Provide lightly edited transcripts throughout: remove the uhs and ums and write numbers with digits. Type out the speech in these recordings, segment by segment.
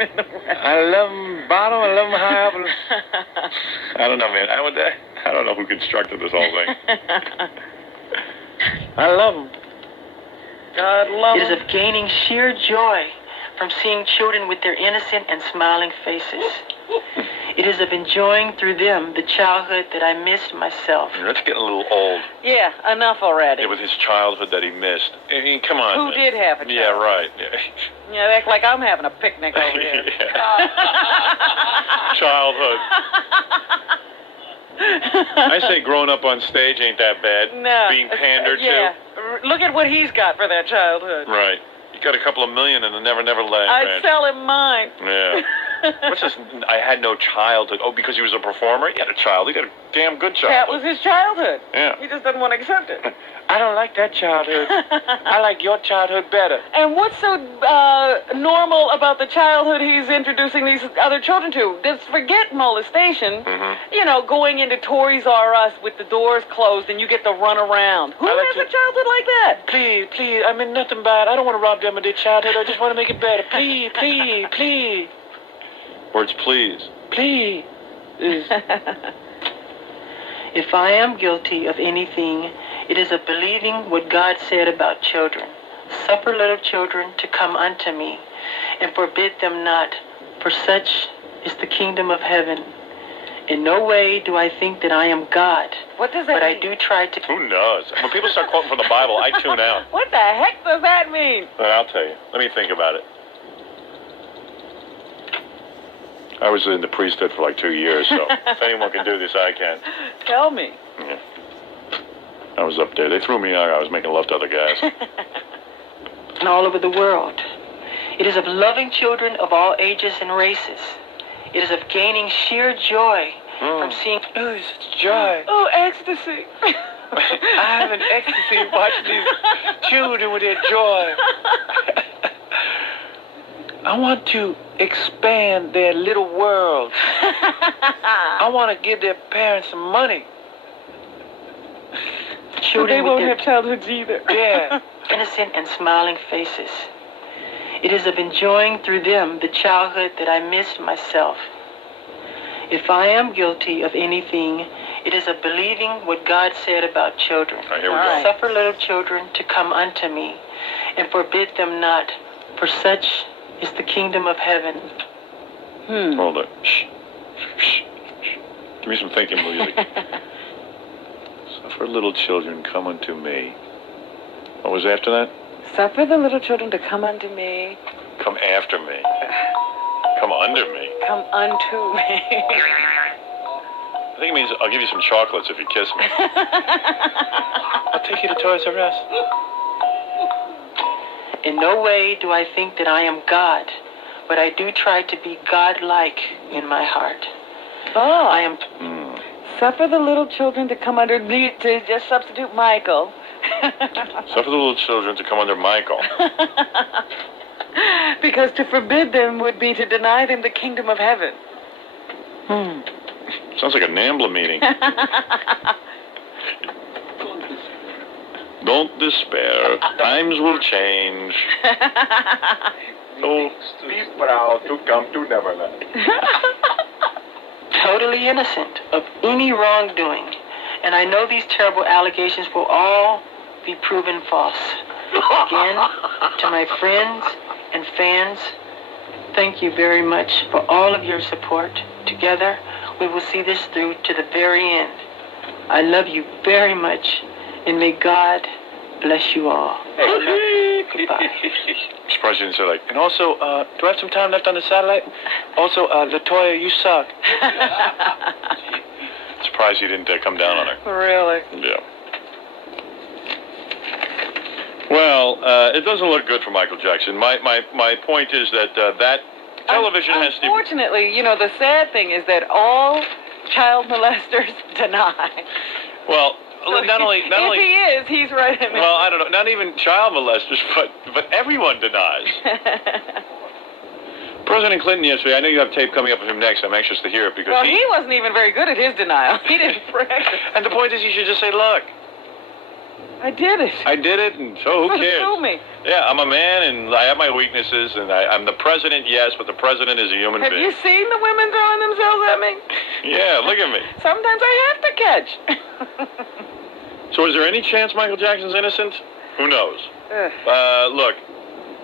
in the West. I love them bottom, I love them high up. I don't know, man. I don't know who constructed this whole thing. I love them. God love It them. is of gaining sheer joy from seeing children with their innocent and smiling faces. It is of enjoying through them the childhood that I missed myself. That's getting a little old. Yeah, enough already. Yeah, with his childhood that he missed. I mean, come on. Who man. did have a child? Yeah, right. Yeah. Yeah, they act like I'm having a picnic over here. Childhood. I say growing up on stage ain't that bad. No. Being pandered yeah. Look at what he's got for that childhood. to. Right. You got a couple of million in the Never Never Land I'd Ranch. sell him mine. Yeah. What's this? I had no childhood. Oh, because he was a performer? He had a child. He got a damn good childhood. That was his childhood. Yeah. He just doesn't want to accept it. I don't like that childhood. I like your childhood better. And what's so normal about the childhood he's introducing these other children to? Just forget molestation. Mm-hmm. You know, going into Toys R Us with the doors closed and you get to run around. Who I like has to- a childhood like that? Please, I mean nothing bad. I don't want to rob them of their childhood. I just want to make it better. Please. Words, please. Please. If I am guilty of anything, it is of believing what God said about children. Suffer little children to come unto me, and forbid them not, for such is the kingdom of heaven. In no way do I think that I am God, What does that but I mean? do try to... Who knows? When people start quoting from the Bible, I tune out. What the heck does that mean? But I'll tell you. Let me think about it. I was in the priesthood for like 2 years, so if anyone can do this, I can. Tell me. Yeah. I was up there. They threw me out. I was making love to other guys. and all over the world. It is of loving children of all ages and races. It is of gaining sheer joy from seeing... Oh, it's such joy. Oh, ecstasy. I have an ecstasy watching these children with their joy. I want to expand their little worlds. I want to give their parents some money. But children they with won't their have childhoods either. Yeah. innocent and smiling faces. It is of enjoying through them the childhood that I missed myself. If I am guilty of anything, it is of believing what God said about children. All right, here we All go. right. Suffer little children to come unto me, and forbid them not, for such is the kingdom of heaven. Hold it. Shh. Shh. Shh. Give me some thinking music. Suffer little children, come unto me. What was after that? Suffer the little children to come unto me. Come after me. Come under me. Come unto me. I think it means I'll give you some chocolates if you kiss me. I'll take you to Toys R Us. In no way do I think that I am God, but I do try to be God-like in my heart. Oh. I am... Suffer the little children to come under me, to just substitute Michael. Suffer the little children to come under Michael. Because to forbid them would be to deny them the kingdom of heaven. Sounds like a NAMBLA meeting. Don't despair. Times will change. So be proud to come to Neverland. totally innocent of any wrongdoing, and I know these terrible allegations will all be proven false. Again, to my friends and fans, thank you very much for all of your support. Together, we will see this through to the very end. I love you very much, and may God bless you all. Goodbye. I'm surprised you didn't say, like, and also, do I have some time left on the satellite? Also, Latoya, you suck. Surprised you didn't come down on her. Really? Yeah. Well, it doesn't look good for Michael Jackson. My point is that that television has to... Unfortunately, you know, the sad thing is that all child molesters deny. Well, So not only... if he is, he's right in it. Well, I don't know. Not even child molesters, but everyone denies. President Clinton yesterday, I know you have tape coming up of him next. I'm anxious to hear it because well, he wasn't even very good at his denial. He didn't practice. And the point is you should just say, look, I did it. I did it, and so who cares? Sue me. Yeah, I'm a man, and I have my weaknesses, and I'm the president, yes, but the president is a human Have being. you seen the women throwing themselves at me? Yeah, look at me. Sometimes I have to catch. So is there any chance Michael Jackson's innocent? Who knows? Look,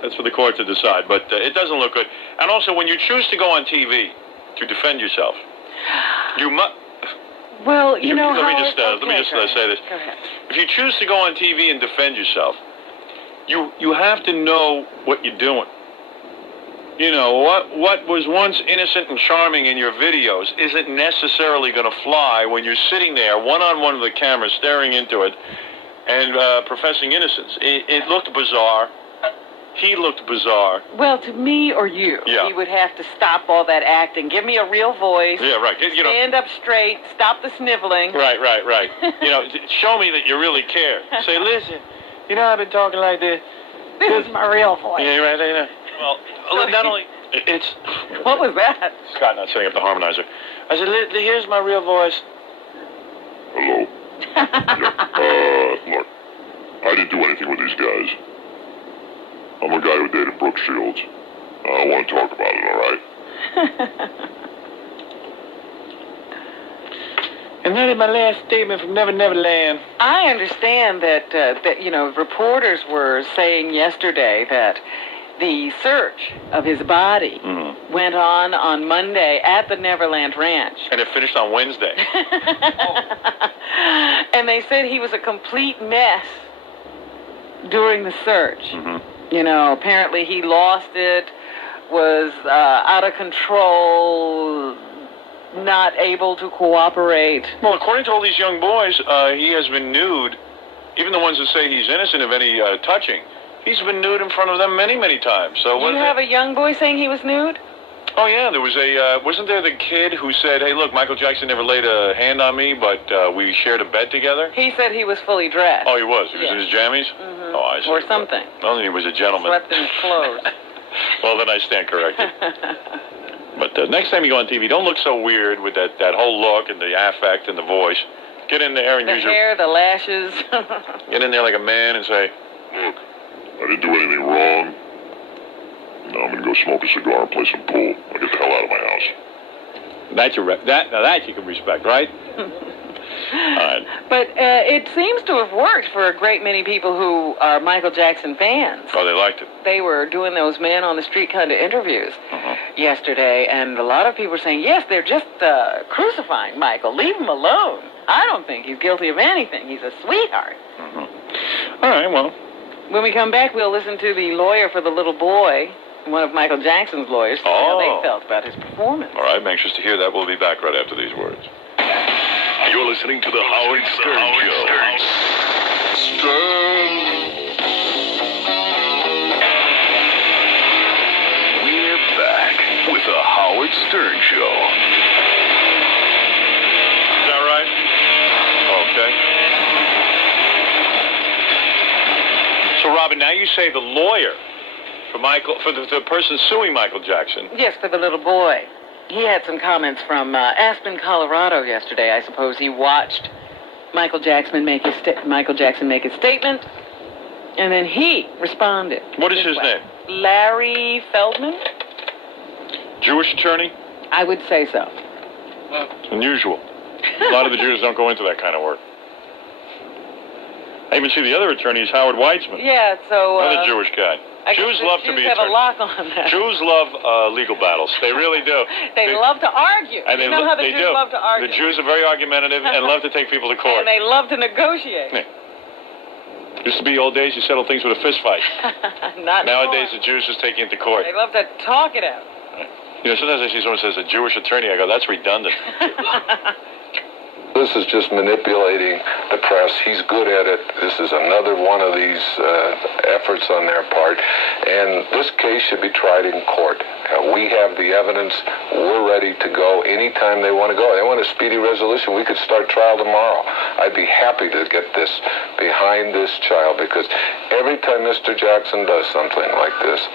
that's for the court to decide, but it doesn't look good. And also, when you choose to go on TV to defend yourself, you must... Well, you know let me how just say this. Go ahead. If you choose to go on TV and defend yourself, you have to know what you're doing. You know, what was once innocent and charming in your videos isn't necessarily going to fly when you're sitting there one-on-one with the camera staring into it and professing innocence. It looked bizarre. He looked bizarre. Well, to me or you, he would have to stop all that acting. Give me a real voice. Yeah, right. You know, stand up straight. Stop the sniveling. Right. You know, show me that you really care. Say, listen, you know I've been talking like this. This is my real voice. Yeah, right. You know. Well, not only it's. What was that? Scott not setting up the harmonizer. I said, here's my real voice. Hello. Look, I didn't do anything with these guys. I'm a guy who dated Brooke Shields. I want to talk about it, all right? And that is my last statement from Never Never Land. I understand that you know, reporters were saying yesterday that the search of his body went on Monday at the Neverland Ranch. And it finished on Wednesday. And they said he was a complete mess during the search. You know, apparently he lost it, was out of control, not able to cooperate. Well, according to all these young boys, he has been nude. Even the ones that say he's innocent of any touching, he's been nude in front of them many, many times. So you have a young boy saying he was nude? Oh, yeah, there was wasn't there the kid who said, hey, look, Michael Jackson never laid a hand on me, but we shared a bed together? He said he was fully dressed. Oh, he was? He was in his jammies? Oh, I see. Or something. Well, then he was a gentleman. Slept in his clothes. Well, then I stand corrected. But next time you go on TV, don't look so weird with that whole look and the affect and the voice. Get in there and the use hair, the lashes. Get in there like a man and say, Look, I didn't do anything wrong. Now I'm going to go smoke a cigar and play some pool. I'll get the hell out of my house. That you can respect, right? All right. But it seems to have worked for a great many people who are Michael Jackson fans. Oh, they liked it. They were doing those man on the street kind of interviews yesterday, and a lot of people were saying, yes, they're just crucifying Michael. Leave him alone. I don't think he's guilty of anything. He's a sweetheart. All right, well. When we come back, we'll listen to the lawyer for the little boy, one of Michael Jackson's lawyers, see how they felt about his performance. All right, I'm anxious to hear that. We'll be back right after these words. You're listening to the Howard Stern Show. Stern. We're back with the Howard Stern Show. Is that right? Okay. So, Robin, now you say the lawyer for the person suing Michael Jackson. Yes, for the little boy. He had some comments from Aspen, Colorado yesterday. I suppose he watched Michael Jackson make his statement, and then he responded. What is his name? Larry Feldman? Jewish attorney? I would say so. It's unusual. A lot of the Jews don't go into that kind of work. I even see the other attorney is Howard Weitzman. Yeah, so... Another Jewish guy. Jews love to be Jews have a lock on that. Jews love legal battles. They really do. They love to argue. And you know how the Jews love to argue. The Jews are very argumentative and love to take people to court. And they love to negotiate. Yeah. Used to be old days, you settle things with a fist fight. Not Nowadays, anymore. the Jews just take you into court. They love to talk it out. You know, sometimes I see someone says a Jewish attorney, I go, that's redundant. This is just manipulating the press. He's good at it. This is another one of these efforts on their part. And this case should be tried in court. We have the evidence. We're ready to go anytime they want to go. They want a speedy resolution. We could start trial tomorrow. I'd be happy to get this behind this child, because every time Mr. Jackson does something like this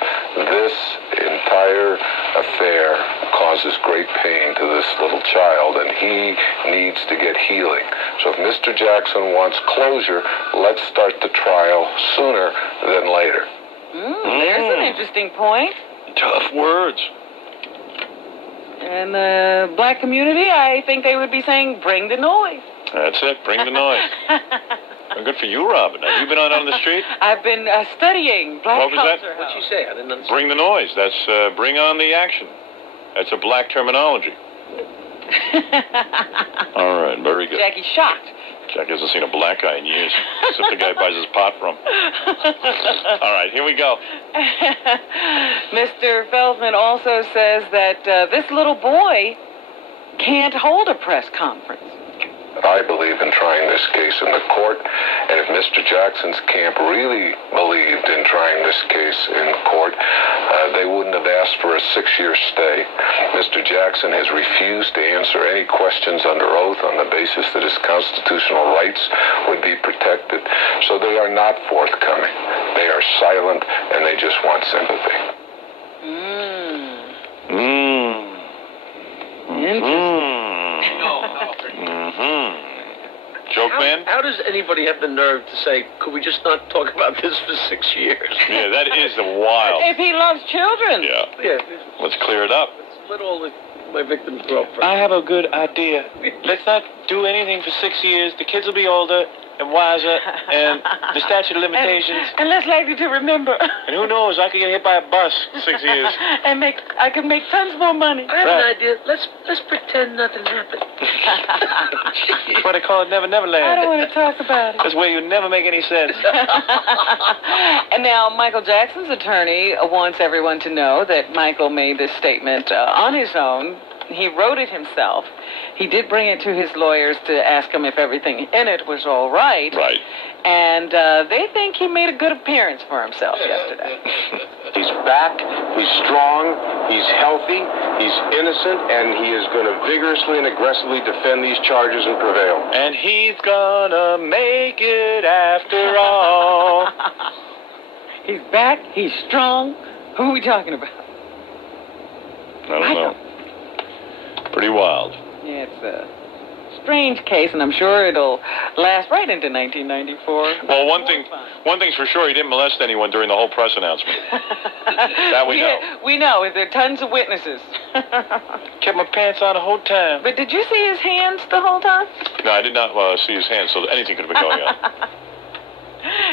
entire affair causes great pain to this little child, and he needs to get healing. So if Mr. Jackson wants closure, let's start the trial sooner than later. There's an interesting point. Tough words. In the black community, I think they would be saying, bring the noise. That's it. Bring the noise. Well, good for you, Robin. Have you been out on the street? I've been studying black What was that? culture. What'd she say? I didn't understand. Bring the noise. That's bring on the action. That's a black terminology. All right, very good. Jackie's shocked. Jack hasn't seen a black guy in years, except the guy buys his pot from. All right, here we go. Mr. Feldman also says that this little boy can't hold a press conference. I believe in trying this case in the court, and if Mr. Jackson's camp really believed in trying this case in court, they wouldn't have asked for a 6-year stay. Mr. Jackson has refused to answer any questions under oath on the basis that his constitutional rights would be protected, so they are not forthcoming. They are silent, and they just want sympathy. Joke man? How does anybody have the nerve to say, could we just not talk about this for 6 years? Yeah, that is wild. If he loves children. Yeah. Yeah. Let's clear it up. Let all my victims grow up first. I have a good idea. Let's not do anything for 6 years. The kids will be older and wiser, and the statute of limitations. And less likely to remember. And who knows, I could get hit by a bus in 6 years. And I could make tons more money. I have an idea. Let's pretend nothing happened. That's why they call it Never Never Land. I don't want to talk about it. That's where you never make any sense. And now Michael Jackson's attorney wants everyone to know that Michael made this statement on his own. He wrote it himself. He did bring it to his lawyers to ask him if everything in it was all right. Right. And they think he made a good appearance for himself yesterday. He's back, he's strong, he's healthy, he's innocent, and he is going to vigorously and aggressively defend these charges and prevail. And he's gonna make it after all. He's back. He's strong. Who are we talking about? I don't know. Pretty wild. Yeah, it's a strange case, and I'm sure it'll last right into 1994. Well, one thing's for sure, he didn't molest anyone during the whole press announcement. That we know. We know. There are tons of witnesses. Kept my pants on the whole time. But did you see his hands the whole time? No, I did not see his hands, so anything could have been going on.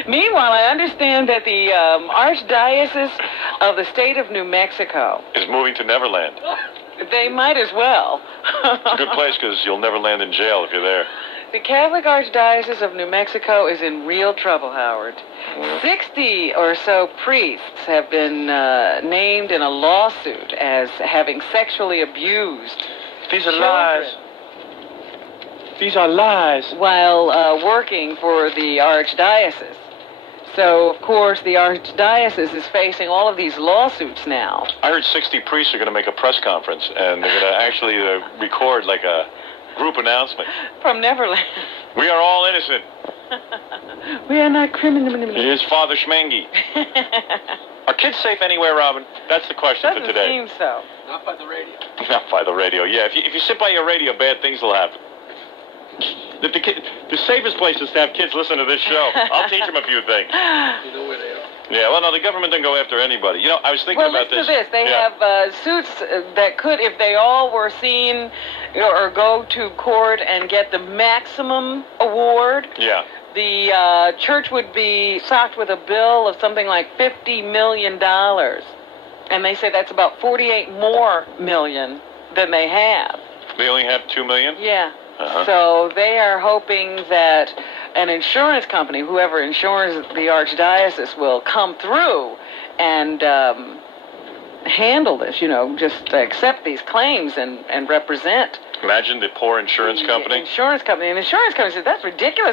Meanwhile, I understand that the Archdiocese of the state of New Mexico Is moving to Neverland. They might as well. It's a good place because you'll never land in jail if you're there. The Catholic Archdiocese of New Mexico is in real trouble, Howard. 60 or so priests have been named in a lawsuit as having sexually abused These are children lies. These are lies. while working for the Archdiocese. So, of course, the Archdiocese is facing all of these lawsuits now. I heard 60 priests are going to make a press conference, and they're going to actually record like a group announcement. From Neverland. We are all innocent. We are not criminals. Here's Father Schmengi. Are kids safe anywhere, Robin? That's the question Doesn't for today. seem so. Not by the radio. Not by the radio. Yeah, if you sit by your radio, bad things will happen. The safest place is to have kids listen to this show. I'll teach them a few things. You know where they are. Yeah, well, no, the government doesn't go after anybody. You know, I was thinking Well, about listen to this. They Yeah. have suits that could, if they all were seen or go to court and get the maximum award, Yeah. the church would be socked with a bill of something like $50 million. And they say that's about 48 more million than they have. They only have 2 million? Yeah. Uh-huh. So they are hoping that an insurance company, whoever insures the Archdiocese, will come through and handle this, just accept these claims and represent. Imagine the poor insurance company. Insurance company. And insurance company says, that's ridiculous.